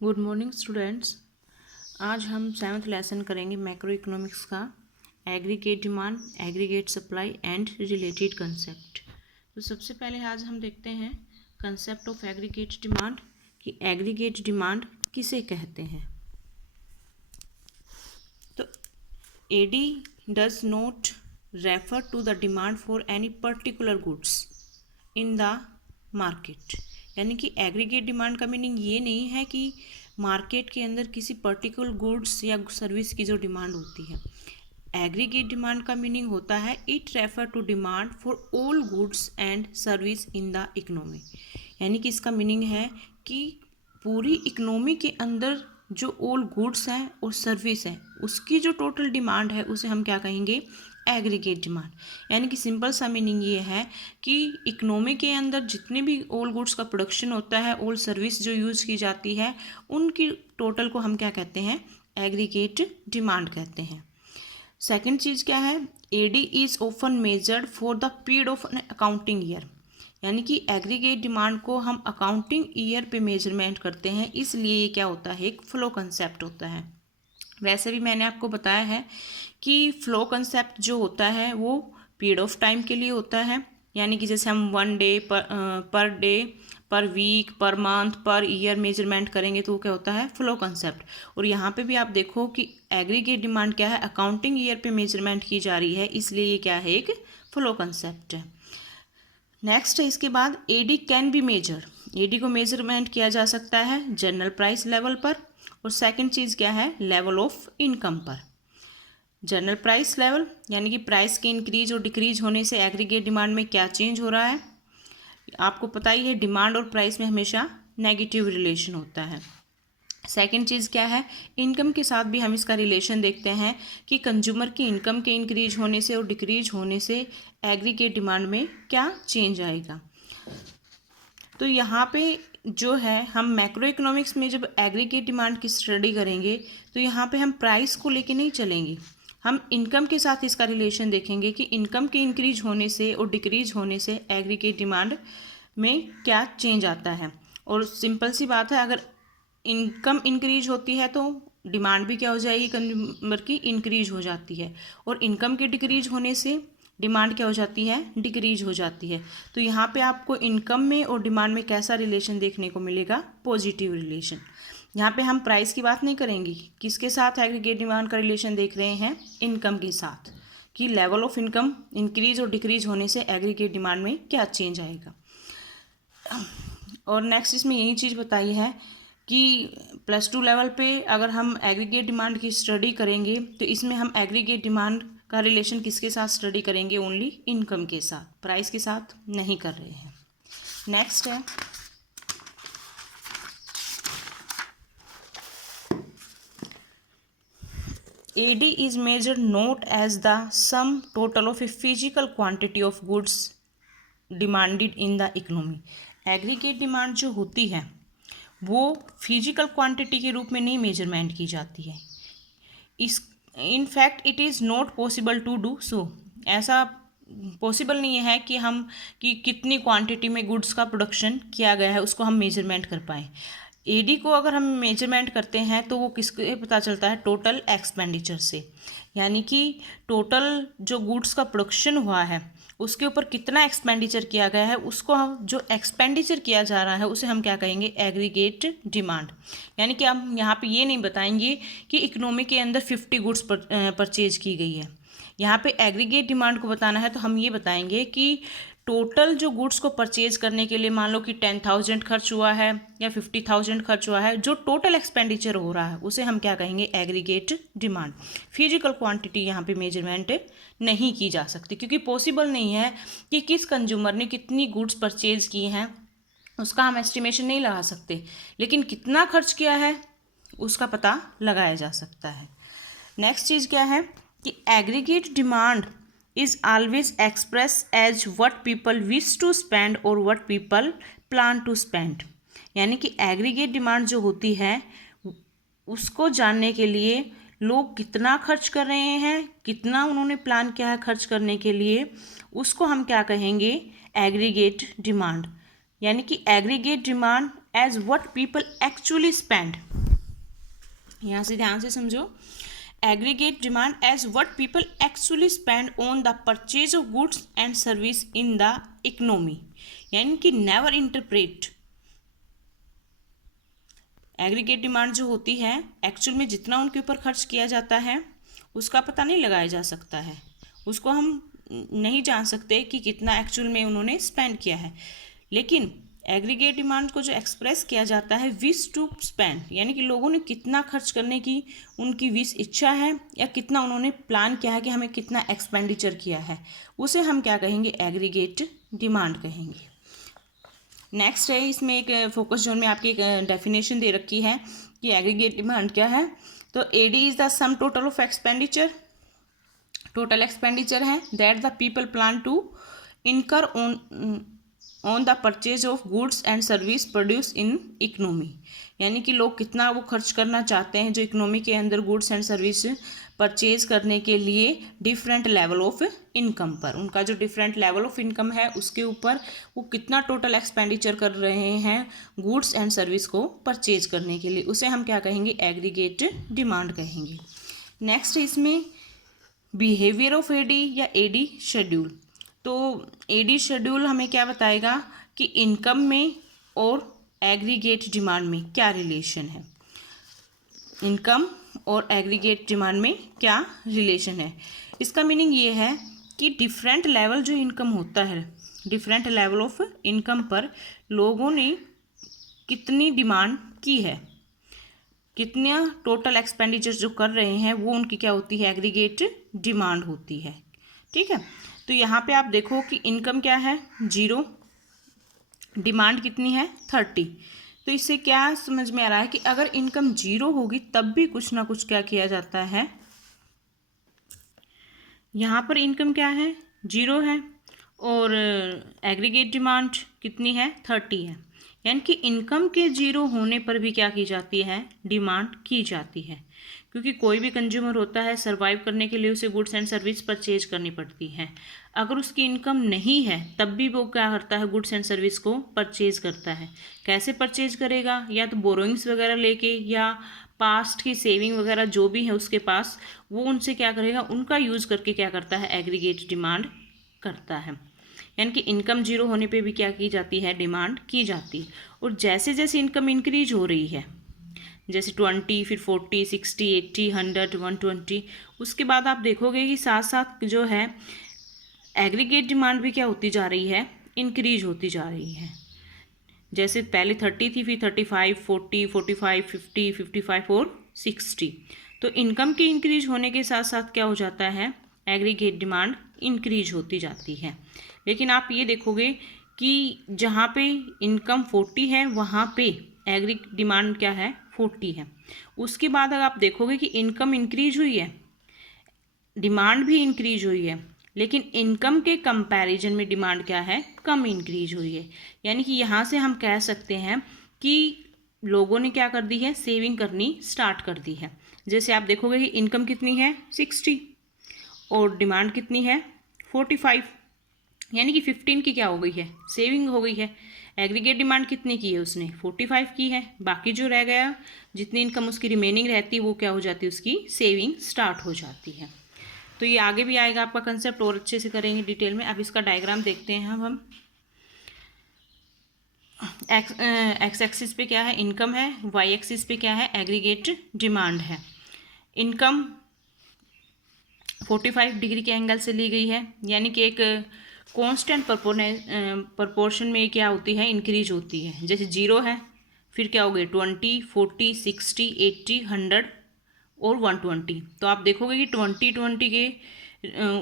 Good morning students. आज हम 7th lesson करेंगे मैक्रो इकोनॉमिक्स का aggregate demand, aggregate supply and related concept. तो सबसे पहले आज हम देखते हैं कंसेप्ट ऑफ एग्रीगेट डिमांड कि एग्रीगेट डिमांड किसे कहते हैं। तो AD does not refer to the demand for any particular goods in the market, यानी कि एग्रीगेट डिमांड का मीनिंग ये नहीं है कि मार्केट के अंदर किसी पर्टिकुलर गुड्स या सर्विस की जो डिमांड होती है। एग्रीगेट डिमांड का मीनिंग होता है it refer to demand for all goods and service in the economy, यानी कि इसका मीनिंग है कि पूरी इकोनॉमी के अंदर जो ऑल गुड्स हैं और सर्विस है उसकी जो टोटल डिमांड है उसे हम क्या कहेंगे, एग्रीगेट डिमांड। यानी कि सिंपल सा मीनिंग ये है कि इकोनॉमी के अंदर जितने भी ऑल गुड्स का प्रोडक्शन होता है, ऑल सर्विस जो यूज़ की जाती है, उनकी टोटल को हम क्या कहते हैं, एग्रीगेट डिमांड कहते हैं। सेकंड चीज़ क्या है, AD is often measured for the period of an accounting year, यानी कि एग्रीगेट डिमांड को हम अकाउंटिंग ईयर पे मेजरमेंट करते हैं, इसलिए ये क्या होता है, एक फ्लो कंसेप्ट होता है। वैसे भी मैंने आपको बताया है कि फ्लो कंसेप्ट जो होता है वो पीरियड ऑफ टाइम के लिए होता है, यानी कि जैसे हम 1 डे पर डे, पर week, per month, per year measurement करेंगे तो वो क्या होता है, फ्लो कंसेप्ट। और यहाँ पे भी आप देखो कि एग्रीगेट डिमांड क्या है, अकाउंटिंग ईयर पे मेजरमेंट की जा रही है, इसलिए ये क्या है, एक फ्लो कंसेप्ट है। नेक्स्ट है इसके बाद AD can be measure, AD को मेजरमेंट किया जा सकता है जनरल प्राइस लेवल पर। और सेकंड चीज़ क्या है, लेवल ऑफ इनकम पर। जनरल प्राइस लेवल यानी कि प्राइस के इंक्रीज और डिक्रीज होने से एग्रीगेट डिमांड में क्या चेंज हो रहा है, आपको पता ही है डिमांड और प्राइस में हमेशा नेगेटिव रिलेशन होता है। सेकंड चीज़ क्या है, इनकम के साथ भी हम इसका रिलेशन देखते हैं कि कंज्यूमर की इनकम के इंक्रीज होने से और डिक्रीज होने से एग्रीगेट डिमांड में क्या चेंज आएगा। तो यहाँ पे जो है हम मैक्रो इकोनॉमिक्स में जब एग्रीगेट डिमांड की स्टडी करेंगे तो यहाँ पे हम प्राइस को लेके नहीं चलेंगे, हम इनकम के साथ इसका रिलेशन देखेंगे कि इनकम के इंक्रीज होने से और डिक्रीज होने से एग्रीगेट डिमांड में क्या चेंज आता है। और सिंपल सी बात है, अगर इनकम इंक्रीज होती है तो डिमांड भी क्या हो जाएगी, कंज्यूमर की इंक्रीज हो जाती है, और इनकम के डिक्रीज होने से डिमांड क्या हो जाती है, डिक्रीज हो जाती है। तो यहाँ पे आपको इनकम में और डिमांड में कैसा रिलेशन देखने को मिलेगा, पॉजिटिव रिलेशन। यहाँ पे हम प्राइस की बात नहीं करेंगे, किसके साथ एग्रीगेट डिमांड का रिलेशन देख रहे हैं, इनकम के साथ, कि लेवल ऑफ इनकम इंक्रीज और डिक्रीज होने से एग्रीगेट डिमांड में क्या चेंज आएगा। और नेक्स्ट इसमें यही चीज़ बताई है कि +2 लेवल पे अगर हम एग्रीगेट डिमांड की स्टडी करेंगे तो इसमें हम एग्रीगेट डिमांड का रिलेशन किसके साथ स्टडी करेंगे, ओनली इनकम के साथ, प्राइस के साथ नहीं कर रहे हैं। नेक्स्ट है AD is measured not as the sum total of a physical quantity of goods demanded in the economy. Aggregate demand जो होती है वो फिजिकल क्वांटिटी के रूप में नहीं मेजरमेंट की जाती है, इस in fact it is not possible to do so, ऐसा पॉसिबल नहीं है कि हम कि कितनी क्वांटिटी में गुड्स का प्रोडक्शन किया गया है उसको हम मेजरमेंट कर पाएँ। एडी को अगर हम मेजरमेंट करते हैं तो वो किसके पता चलता है, टोटल एक्सपेंडिचर से, यानी कि टोटल जो गुड्स का प्रोडक्शन हुआ है उसके ऊपर कितना एक्सपेंडिचर किया गया है, उसको हम जो एक्सपेंडिचर किया जा रहा है उसे हम क्या कहेंगे, एग्रीगेट डिमांड। यानी कि हम यहाँ पे ये नहीं बताएंगे कि इकोनॉमी के अंदर 50 गुड्स परचेज की गई है, यहाँ पे एग्रीगेट डिमांड को बताना है तो हम ये बताएंगे कि टोटल जो गुड्स को परचेज करने के लिए मान लो कि 10,000 खर्च हुआ है या 50,000 खर्च हुआ है, जो टोटल एक्सपेंडिचर हो रहा है उसे हम क्या कहेंगे, एग्रीगेट डिमांड। फिजिकल क्वांटिटी यहाँ पे मेजरमेंट नहीं की जा सकती क्योंकि पॉसिबल नहीं है कि किस कंज्यूमर ने कितनी गुड्स परचेज की हैं उसका हम एस्टिमेशन नहीं लगा सकते, लेकिन कितना खर्च किया है उसका पता लगाया जा सकता है। नेक्स्ट चीज़ क्या है कि aggregate demand is always expressed as what people wish to spend or what people plan to spend, यानी कि एग्रीगेट डिमांड जो होती है उसको जानने के लिए लोग कितना खर्च कर रहे हैं, कितना उन्होंने प्लान किया है खर्च करने के लिए, उसको हम क्या कहेंगे, एग्रीगेट डिमांड। यानी कि aggregate demand as what people actually spend. यहाँ से ध्यान से समझो, aggregate demand as what people actually spend on the purchase of goods and service in the economy, यानी कि नेवर इंटरप्रेट। एग्रीगेट डिमांड जो होती है, एक्चुअल में जितना उनके ऊपर खर्च किया जाता है उसका पता नहीं लगाया जा सकता है, उसको हम नहीं जान सकते कि कितना एक्चुअल में उन्होंने स्पेंड किया है। लेकिन एग्रीगेट डिमांड को जो एक्सप्रेस किया जाता है विश टू स्पेंड, यानी कि लोगों ने कितना खर्च करने की उनकी विश इच्छा है या कितना उन्होंने प्लान किया है कि हमें कितना एक्सपेंडिचर किया है, उसे हम क्या कहेंगे, एग्रीगेट डिमांड कहेंगे। नेक्स्ट है, इसमें एक फोकस जोन में आपकी एक डेफिनेशन दे रखी है कि एग्रीगेट डिमांड क्या है। तो AD is the sum total of expenditure, total expenditure है that the people plan to incur on the purchase of goods and service produce in economy, यानी कि लोग कितना वो खर्च करना चाहते हैं जो इकोनॉमी के अंदर गुड्स एंड सर्विस परचेज करने के लिए डिफरेंट लेवल ऑफ इनकम पर, उनका जो डिफरेंट लेवल ऑफ इनकम है उसके ऊपर वो कितना टोटल एक्सपेंडिचर कर रहे हैं गुड्स एंड सर्विस को परचेज करने के लिए, उसे हम क्या कहेंगे, एग्रीगेट डिमांड कहेंगे। नेक्स्ट इसमें बिहेवियर ऑफ एडी या एडी शेड्यूल। तो एडी शेड्यूल हमें क्या बताएगा कि इनकम में और एग्रीगेट डिमांड में क्या रिलेशन है, इनकम और एग्रीगेट डिमांड में क्या रिलेशन है। इसका मीनिंग ये है कि डिफरेंट लेवल जो इनकम होता है, डिफरेंट लेवल ऑफ इनकम पर लोगों ने कितनी डिमांड की है, कितना टोटल एक्सपेंडिचर जो कर रहे हैं वो उनकी क्या होती है, एग्रीगेट डिमांड होती है। ठीक है, तो यहाँ पे आप देखो कि इनकम क्या है 0, डिमांड कितनी है 30। तो इससे क्या समझ में आ रहा है कि अगर इनकम 0 होगी तब भी कुछ ना कुछ क्या किया जाता है, यहाँ पर इनकम क्या है 0 है और एग्रीगेट डिमांड कितनी है 30 है, यानी कि इनकम के 0 होने पर भी क्या की जाती है, डिमांड की जाती है, क्योंकि कोई भी कंज्यूमर होता है सर्वाइव करने के लिए उसे गुड्स एंड सर्विस परचेज करनी पड़ती है। अगर उसकी इनकम नहीं है तब भी वो क्या करता है, गुड्स एंड सर्विस को परचेज करता है। कैसे परचेज करेगा, या तो बोरोइंग्स वगैरह लेके या पास्ट की सेविंग वगैरह जो भी है उसके पास, वो उनसे क्या करेगा, उनका यूज़ करके क्या करता है, एग्रीगेट डिमांड करता है। यानी कि इनकम 0 होने पे भी क्या की जाती है, डिमांड की जाती है। और जैसे जैसे इनकम इंक्रीज हो रही है, जैसे 20, फिर 40, 60, 80, 100, 120, उसके बाद आप देखोगे कि साथ साथ जो है एग्रीगेट डिमांड भी क्या होती जा रही है, इंक्रीज होती जा रही है। जैसे पहले 30 थी, फिर 35, 40, 45, 50, 55 और 60। तो इनकम के इंक्रीज होने के साथ साथ क्या हो जाता है, एग्रीगेट डिमांड इंक्रीज होती जाती है। लेकिन आप ये देखोगे कि जहाँ पे इनकम 40 है वहाँ पे एग्रीगेट डिमांड क्या है, 40 है। उसके बाद अगर आप देखोगे कि इनकम इंक्रीज हुई है, डिमांड भी इंक्रीज हुई है, लेकिन इनकम के कंपैरिजन में डिमांड क्या है, कम इंक्रीज हुई है। यानी कि यहाँ से हम कह सकते हैं कि लोगों ने क्या कर दी है, सेविंग करनी स्टार्ट कर दी है। जैसे आप देखोगे कि इनकम कितनी है 60 और डिमांड कितनी है 45, यानी कि 15 की क्या हो गई है, सेविंग हो गई है। एग्रीगेट डिमांड कितनी की है उसने, 45 की है। बाकी जो रह गया, जितनी इनकम उसकी रिमेनिंग रहती है वो क्या हो जाती है, उसकी सेविंग स्टार्ट हो जाती है। तो ये आगे भी आएगा आपका कंसेप्ट, और अच्छे से करेंगे डिटेल में। अब इसका डायग्राम देखते हैं हम। एक्स एक्सिस पे क्या है, इनकम है, वाई एक्सिस पे क्या है, एग्रीगेट डिमांड है। इनकम 45 डिग्री के एंगल से ली गई है, यानी कि एक कांस्टेंट प्रपोर्शन में क्या होती है, इंक्रीज होती है। जैसे 0 है, फिर क्या हो गए 20, 40, 60, 80, 100 और 120। तो आप देखोगे कि 20 के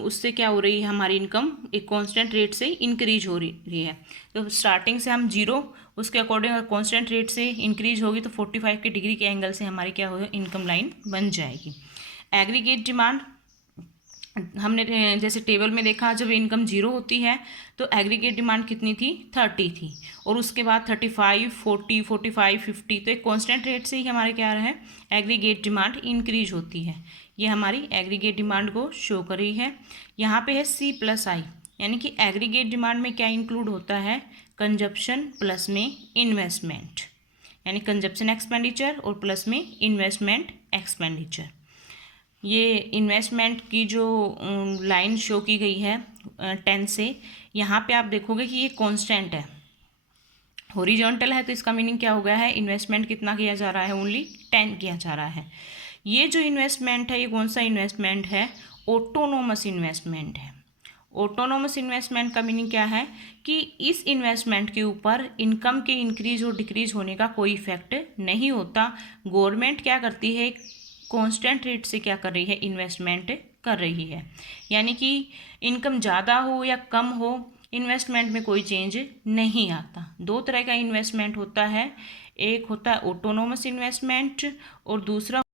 उससे क्या हो रही है, हमारी इनकम एक कांस्टेंट रेट से इंक्रीज हो रही है। तो स्टार्टिंग से हम 0, उसके अकॉर्डिंग अगर कांस्टेंट रेट से इंक्रीज होगी तो 45 के डिग्री के एंगल से हमारी क्या होगी, इनकम लाइन बन जाएगी। एग्रीगेट डिमांड हमने जैसे टेबल में देखा, जब इनकम 0 होती है तो एग्रीगेट डिमांड कितनी थी, 30 थी, और उसके बाद 35, 40, 45, 50। तो एक कांस्टेंट रेट से ही हमारे क्या है, एग्रीगेट डिमांड इंक्रीज होती है। ये हमारी एग्रीगेट डिमांड को शो कर रही है। यहाँ पे है C+I, यानी कि एग्रीगेट डिमांड में क्या इंक्लूड होता है, कंजप्शन प्लस में इन्वेस्टमेंट। यानी कंजप्शन एक्सपेंडिचर और प्लस में इन्वेस्टमेंट एक्सपेंडिचर। ये इन्वेस्टमेंट की जो लाइन शो की गई है 10 से, यहाँ पे आप देखोगे कि ये कांस्टेंट है, हॉरिजॉन्टल है, तो इसका मीनिंग क्या हो गया है, इन्वेस्टमेंट कितना किया जा रहा है, ओनली 10 किया जा रहा है। ये जो इन्वेस्टमेंट है ये कौन सा इन्वेस्टमेंट है, ऑटोनोमस इन्वेस्टमेंट है। ऑटोनोमस इन्वेस्टमेंट का मीनिंग क्या है कि इस इन्वेस्टमेंट के ऊपर इनकम के इंक्रीज और डिक्रीज होने का कोई इफेक्ट नहीं होता। गवर्नमेंट क्या करती है, कांस्टेंट रेट से क्या कर रही है, इन्वेस्टमेंट कर रही है। यानी कि इनकम ज़्यादा हो या कम हो, इन्वेस्टमेंट में कोई चेंज नहीं आता। दो तरह का इन्वेस्टमेंट होता है, एक होता है ऑटोनोमस इन्वेस्टमेंट और दूसरा